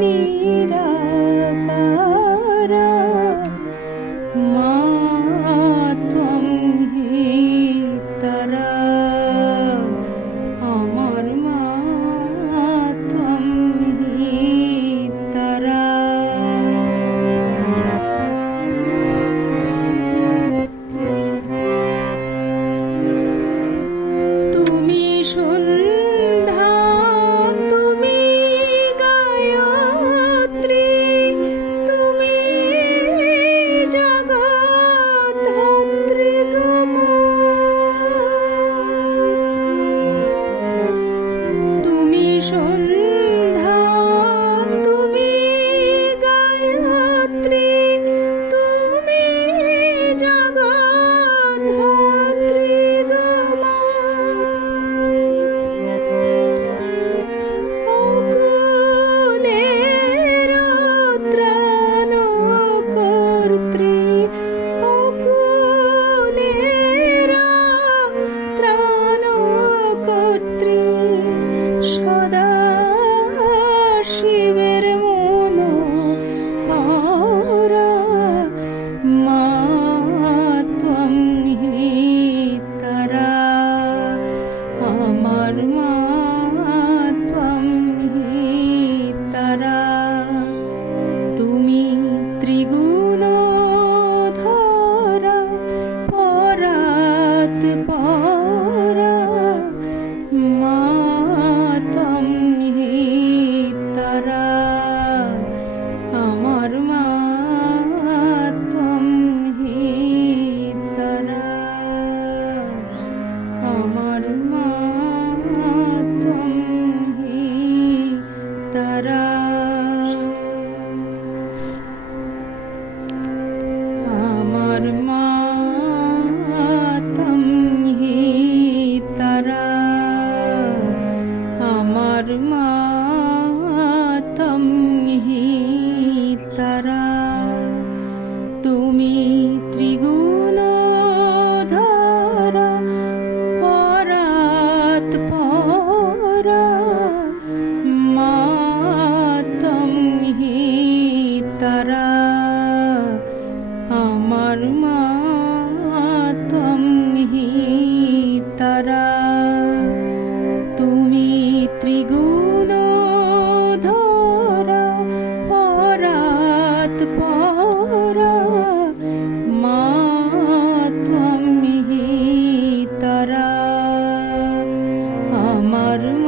নীরা তারা আমার মা মাতমহি তারা। তুমি ত্রিগুণ ধরা পরাত পরা মাতমহি তারা। আমার মা